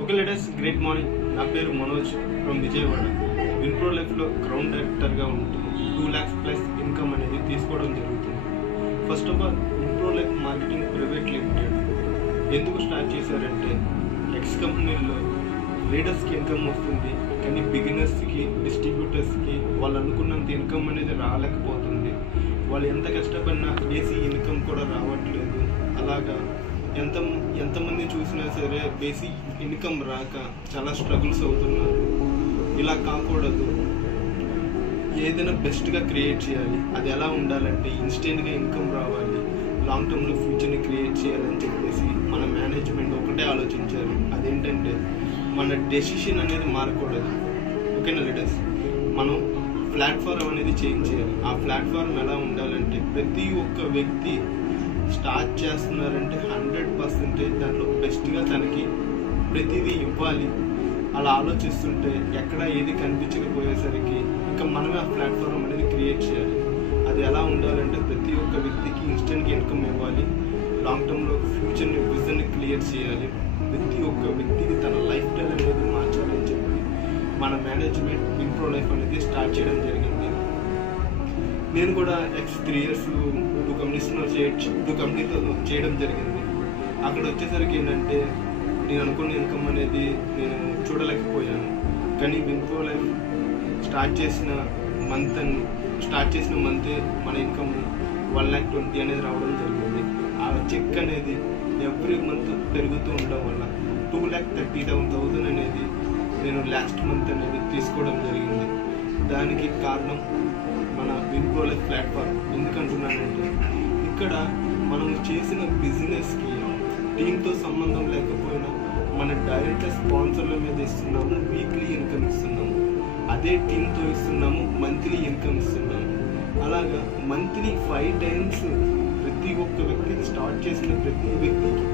Okay latest great morning. నా పేరు Manoj from Vijayawada. విన్ప్రో లైఫ్లో గ్రౌండ్ డైరెక్టర్గా ఉంటూ 2 lakhs ప్లస్ ఇన్కమ్ అనేది తీసుకోవడం జరుగుతుంది. First of all Winpro life marketing private limited ఎందుకు స్టార్ట్ చేశారంటే, ఎక్స్ కంపెనీల్లో లీడర్స్కి ఇన్కమ్ వస్తుంది, కానీ బిగినర్స్కి డిస్ట్రిబ్యూటర్స్కి వాళ్ళు అనుకున్నంత ఇన్కమ్ అనేది రాలేకపోతుంది. వాళ్ళు ఎంత కష్టపడినా బేసిక్ ఇన్కమ్ కూడా రావట్లేదు. అలాగా ఎంతమంది చూసినా సరే బేసిక్ ఇన్కమ్ రాక చాలా స్ట్రగుల్స్ అవుతున్నారు. ఇలా కాకూడదు, ఏదైనా బెస్ట్గా క్రియేట్ చేయాలి. అది ఎలా ఉండాలంటే ఇన్స్టెంట్గా ఇన్కమ్ రావాలి, లాంగ్ టర్మ్లో ఫ్యూచర్ని క్రియేట్ చేయాలని చెప్పేసి మన మేనేజ్మెంట్ ఒకటే ఆలోచించారు. అదేంటంటే మన డెసిషన్ అనేది మారకూడదు. ఓకేనా లీడర్స్, మనం ప్లాట్ఫామ్ అనేది చేంజ్ చేయాలి. ఆ ప్లాట్ఫామ్ ఎలా ఉండాలంటే, ప్రతి ఒక్క వ్యక్తి స్టార్ట్ చేస్తున్నారంటే 100% దాంట్లో బెస్ట్గా తనకి ప్రతిదీ ఇవ్వాలి. అలా ఆలోచిస్తుంటే ఎక్కడ ఏది కనిపించకపోయేసరికి ఇంకా మనమే ఆ ప్లాట్ఫామ్ అనేది క్రియేట్ చేయాలి. అది ఎలా ఉండాలంటే, ప్రతి ఒక్క వ్యక్తికి ఇన్స్టెంట్గా ఇన్కమ్ ఇవ్వాలి, లాంగ్ టర్మ్లో ఫ్యూచర్ని విజన్ని క్లియర్ చేయాలి, ప్రతి ఒక్క వ్యక్తికి తన లైఫ్ స్టైల్ అనేది మార్చాలని చెప్పి మన మేనేజ్మెంట్ విన్ప్రో లైఫ్ అనేది స్టార్ట్ చేయడం జరిగింది. నేను కూడా 3 years 2 కంపెనీస్లో చేయడం జరిగింది. అక్కడ వచ్చేసరికి ఏంటంటే, నేను అనుకున్న ఇన్కమ్ అనేది నేను చూడలేకపోయాను. కానీ విన్ప్రో లైఫ్ స్టార్ట్ చేసిన మంతే మన ఇన్కమ్ 1,20,000 అనేది రావడం జరిగింది. ఆ చెక్ అనేది ఎవ్రీ మంత్ పెరుగుతూ ఉండడం వల్ల 2,37,000 అనేది నేను లాస్ట్ మంత్ అనేది తీసుకోవడం జరిగింది. దానికి కారణం మన విన్ప్రో లైఫ్ ప్లాట్ఫామ్. ఎందుకంటున్నానంటే, ఇక్కడ మనం చేసిన బిజినెస్కి టీంతో సంబంధం లేకపోయినా మన డైరెక్ట్ స్పాన్సర్ల మీద ఇస్తున్నాము, వీక్లీ ఇన్కమ్ ఇస్తున్నాము. అదే టీంతో ఇస్తున్నాము, మంత్లీ ఇన్కమ్ ఇస్తున్నాము. అలాగా మంత్లీ 5 times ప్రతి ఒక్క వ్యక్తికి, స్టార్ట్ చేసిన ప్రతి వ్యక్తికి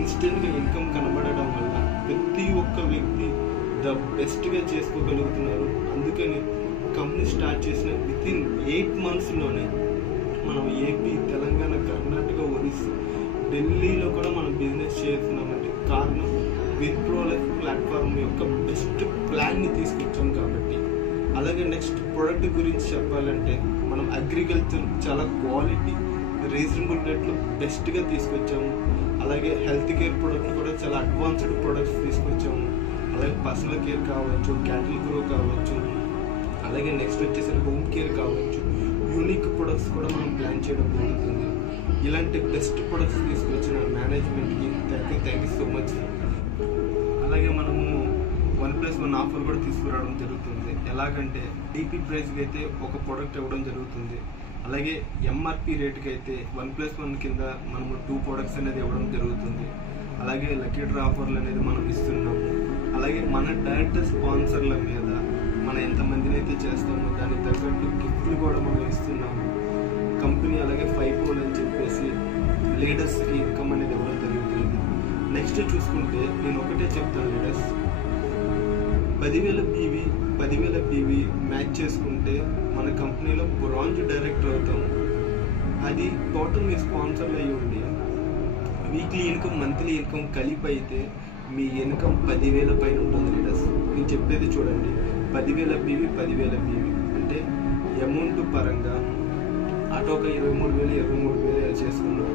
ఇన్స్టెంట్గా ఇన్కమ్ కనబడడం వల్ల ప్రతి ఒక్క వ్యక్తి ద బెస్ట్గా చేసుకోగలుగుతున్నారు. అందుకని కంపెనీ స్టార్ట్ చేసిన వితిన్ 8 monthsలోనే మనం ఏపీ, తెలంగాణ, కర్ణాటక, ఒరిస్సా, ఢిల్లీలో కూడా మనం బిజినెస్ చేస్తున్నామంటే కారణం విన్ప్రో లైఫ్ ప్లాట్ఫామ్ యొక్క బెస్ట్ ప్లాన్ని తీసుకొచ్చాం కాబట్టి. అలాగే నెక్స్ట్ ప్రొడక్ట్ గురించి చెప్పాలంటే, మనం అగ్రికల్చర్ చాలా క్వాలిటీ, రీజనబుల్ రేట్లో బెస్ట్గా తీసుకొచ్చాము. అలాగే హెల్త్ కేర్ ప్రొడక్ట్ కూడా చాలా అడ్వాన్స్డ్ ప్రొడక్ట్స్ తీసుకొచ్చాము. అలాగే పర్సనల్ కేర్ కావచ్చు, క్యాటిల్ గ్రో కావచ్చు, అలాగే నెక్స్ట్ వచ్చేసరికి హోమ్ కేర్ కావచ్చు, యూనిక్ ప్రొడక్ట్స్ కూడా మనం ప్లాన్ చేయడం జరుగుతుంది. ఇలాంటి బెస్ట్ ప్రొడక్ట్స్ తీసుకొచ్చిన మేనేజ్మెంట్కి థ్యాంక్ యూ సో మచ్. అలాగే మనము 1+1 ఆఫర్ కూడా తీసుకురావడం జరుగుతుంది. ఎలాగంటే, డిపి ప్రైస్కి అయితే ఒక ప్రోడక్ట్ ఇవ్వడం జరుగుతుంది. అలాగే ఎంఆర్పి రేట్కి అయితే 1+1 కింద మనము 2 products అనేది ఇవ్వడం జరుగుతుంది. అలాగే లక్కీ డ్రా ఆఫర్లు అనేది మనం ఇస్తున్నాము. అలాగే మన డైరెక్ట్ స్పాన్సర్ల మీద మనం ఎంతమందిని అయితే చేస్తామో దానికి తగ్గట్టు గిఫ్ట్లు కూడా మనం ఇస్తున్నాము. కంపెనీ అలాగే 5 poll అని చెప్పేసి లీడర్స్కి ఇన్కమ్ అనేది ఇవ్వడం జరుగుతుంది. నెక్స్ట్ చూసుకుంటే నేను ఒకటే చెప్తాను లీడర్స్, 10,000 PV మ్యాచ్ చేసుకుంటే మన కంపెనీలో బ్రాంజ్ డైరెక్టర్ అవుతాము. అది టోటల్ మీ స్పాన్సర్లు అయ్యి ఉండి వీక్లీ ఇన్కమ్, మంత్లీ ఇన్కమ్ కలిపి అయితే మీ ఇన్కమ్ 10,000 పైన ఉంటుంది లీడర్స్. నేను చెప్పేది చూడండి, 10,000 PV అంటే అమౌంట్ పరంగా అటు ఒక 23,000 చేసుకున్నాం,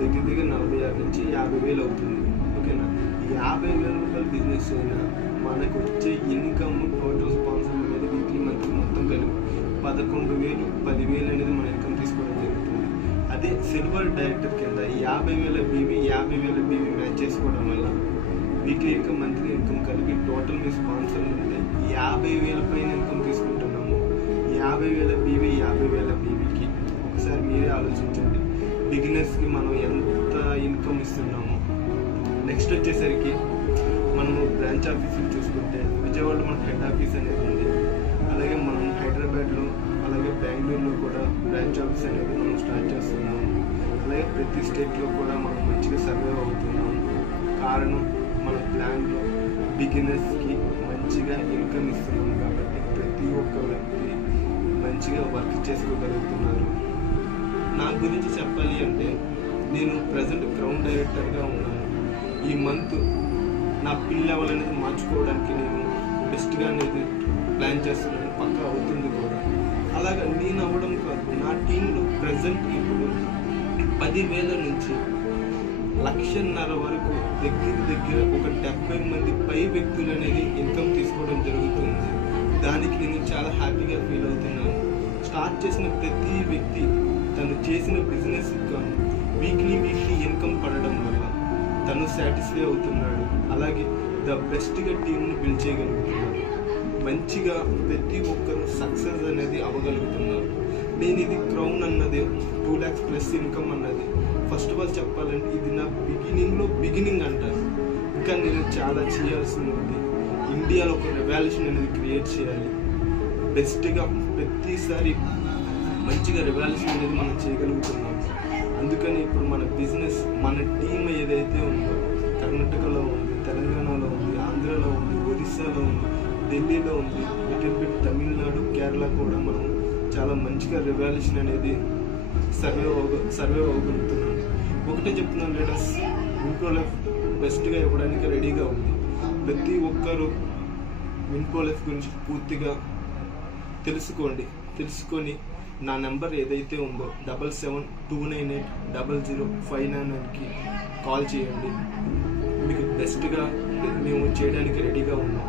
దగ్గర 46 నుంచి 50,000 అవుతుంది. ఓకేనా, 50,000 రూపాయలు బిజినెస్ అయినా మనకు వచ్చే ఇన్కమ్ టోటల్ స్పాన్సర్ల మీద వీక్లీ మంత్లీ మొత్తం కలిపి 11,000, 10,000 అనేది మన ఇన్కమ్ తీసుకోవడం జరుగుతుంది. అదే సిల్వర్ డైరెక్టర్ కింద 50,000 PV మ్యాచ్ చేసుకోవడం వల్ల వీక్లీ ఇన్కమ్, మంత్లీ ఇన్కమ్ కలిపి టోటల్ మీ స్పాన్సర్లు ఉంటే 50,000 పైన ఇన్కమ్ తీసుకుంటున్నాము. 50,000 PVకి ఒకసారి మీరే ఆలోచించండి, బిగినర్స్కి మనం ఎంత ఇన్కమ్ ఇస్తున్నాము. నెక్స్ట్ వచ్చేసరికి మనము బ్రాంచ్ ఆఫీసులు చూసుకుంటే, విజయవాడలో మన హెడ్ ఆఫీస్ అనేది ఉంది. అలాగే మనం హైదరాబాద్లో, అలాగే బెంగళూరులో కూడా బ్రాంచ్ ఆఫీస్ అనేది మనం స్టార్ట్ చేస్తున్నాము. అలాగే ప్రతి స్టేట్లో కూడా మనం మంచిగా సర్వైవ్ అవుతున్నాము. కారణం మన ప్లాన్లో బిగినర్స్కి మంచిగా ఇన్కమ్ ఇస్తున్నాం కాబట్టి ప్రతి ఒక్క వ్యక్తి మంచిగా వర్క్ చేసుకోగలుగుతున్నారు. నా గురించి చెప్పాలి అంటే, నేను ప్రజెంట్ గ్రౌండ్ డైరెక్టర్గా ఉన్నాను. ఈ మంత్ నా పిన్ లెవెల్ అనేది మార్చుకోవడానికి నేను బెస్ట్గా అనేది ప్లాన్ చేస్తున్నాను, పక్కా అవుతుంది కూడా. అలాగా నేను అవ్వడం కాదు, నా టీంలో ప్రజెంట్ ఇప్పుడు 10,000 నుంచి 1,50,000 వరకు దగ్గర ఒక 70 మంది పై వ్యక్తులు అనేది ఇన్కమ్ తీసుకోవడం జరుగుతుంది. దానికి నేను చాలా హ్యాపీగా ఫీల్ అవుతున్నాను. స్టార్ట్ చేసిన ప్రతి వ్యక్తి తను చేసిన బిజినెస్ కానీ వీక్లీ ఇన్కమ్ పడడం వల్ల తను సాటిస్ఫై అవుతున్నాడు. అలాగే ద బెస్ట్గా టీంని బిల్డ్ చేయగలుగుతున్నాడు. మంచిగా ప్రతి ఒక్కరు సక్సెస్ అనేది అవ్వగలుగుతున్నారు. నేను ఇది క్రౌన్ అన్నది 2 lakhs ప్లస్ ఇన్కమ్ అన్నది ఫస్ట్ ఆఫ్ ఆల్ చెప్పాలంటే ఇది నా బిగినింగ్ అంటారు. ఇంకా నేను చాలా చేయాల్సింది ఉంది. ఇండియాలో ఒక రెవల్యూషన్ అనేది క్రియేట్ చేయాలి. బెస్ట్గా ప్రతిసారి మంచిగా రెవల్యూషన్ అనేది మనం చేయగలుగుతున్నాం. అందుకని ఇప్పుడు మన బిజినెస్, మన టీం ఏదైతే ఉందో కర్ణాటకలో ఉంది, తెలంగాణలో ఉంది, ఆంధ్రాలో ఉంది, ఒరిస్సాలో ఉంది, ఢిల్లీలో ఉంది, లిటిల్ బిట్ తమిళనాడు, కేరళ కూడా మనం చాలా మంచిగా రెవల్యూషన్ అనేది సర్వే అవ్వగలుగుతున్నాం. ఒకటే చెప్తున్నాను, లీడర్స్ విన్ప్రో లైఫ్ బెస్ట్గా ఇవ్వడానికి రెడీగా ఉంది. ప్రతి ఒక్కరూ విన్ప్రో లైఫ్ గురించి పూర్తిగా తెలుసుకొని నా నెంబర్ ఏదైతే ఉందో 7729800599కి కాల్ చేయండి. మీకు బెస్ట్గా మేము చేయడానికి రెడీగా ఉన్నాం.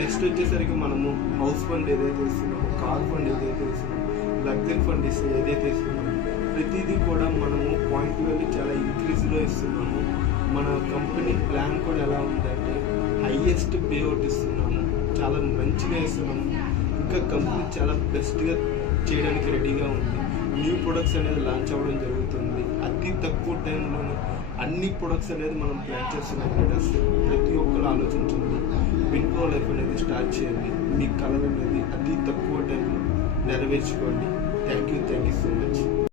నెక్స్ట్ వచ్చేసరికి మనము హౌస్ ఫండ్ ఏదైతే ఇస్తున్నామో, కార్ ఫండ్ ఏదైతే ఇస్తున్నామో, లగ్జరీ ఫండ్ ఏదైతే ఇస్తున్నామో ప్రతిదీ కూడా మనము పాయింట్ వెళ్ళి చాలా ఇంక్రీజ్లో ఇస్తున్నాము. మన కంపెనీ ప్లాన్ కూడా ఎలా ఉందంటే హైయెస్ట్ పేఅవుట్ ఇస్తున్నాము, చాలా మంచిగా ఇస్తున్నాము. ఇంకా కంపెనీ చాలా బెస్ట్గా చేయడానికి రెడీగా ఉంది. న్యూ ప్రొడక్ట్స్ అనేది లాంచ్ అవ్వడం జరుగుతుంది. అతి తక్కువ టైంలోనే అన్ని ప్రొడక్ట్స్ అనేది మనం ప్లాన్ చేస్తున్నాం. లీడర్స్ ప్రతి ఒక్కరు ఆలోచించండి, విన్ప్రో లైఫ్ అనేది స్టార్ట్ చేయండి. మీ కలర్ అనేది అతి తక్కువ టైంలో నెరవేర్చుకోండి. Thank you so much.